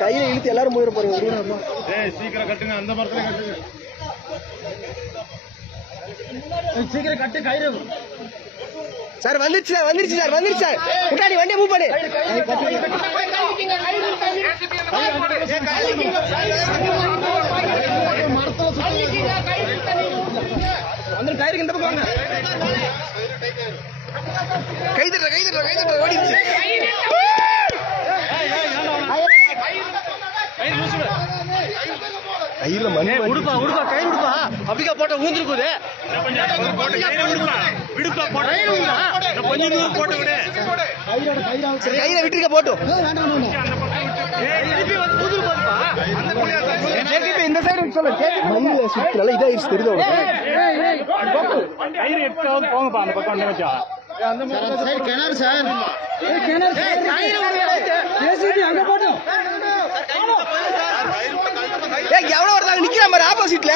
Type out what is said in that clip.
கையில இழுத்து எல்லாரும் போயிட போறீங்க. சீக்கிரம் கட்டுங்க, அந்த மரத்துல கட்டுங்க. சீக்கிரம் கட்டு கயிறு. சார் வந்துருச்சு சார், வந்துருச்சு சார், வந்துருச்சு சார். முன்னாடி வண்டியை மூவ் பண்ணு. வந்து கயிறுக்கு இந்த பக்கம் வாங்க. கைதட்ட கைதட்ட கைதட்ட ஓடிச்சு. கையில மணி உடுப்பா உடுப்பா கயிறு உடுப்பா. அப்படிக்கா போட்ட ஊந்துரு போகுது. கையில விட்டுருக்க போட்டும். இந்த சைடு சொல்ல மண்ணில சுற்றுல இதாயிருச்சு தெரியுது. போங்கப்பா அந்த பக்கம் கிணறு சார், அங்க போட்டோம். எவ்வளவு வருதாங்க நிக்கிற மாதிரி ஆப்போசிட்ல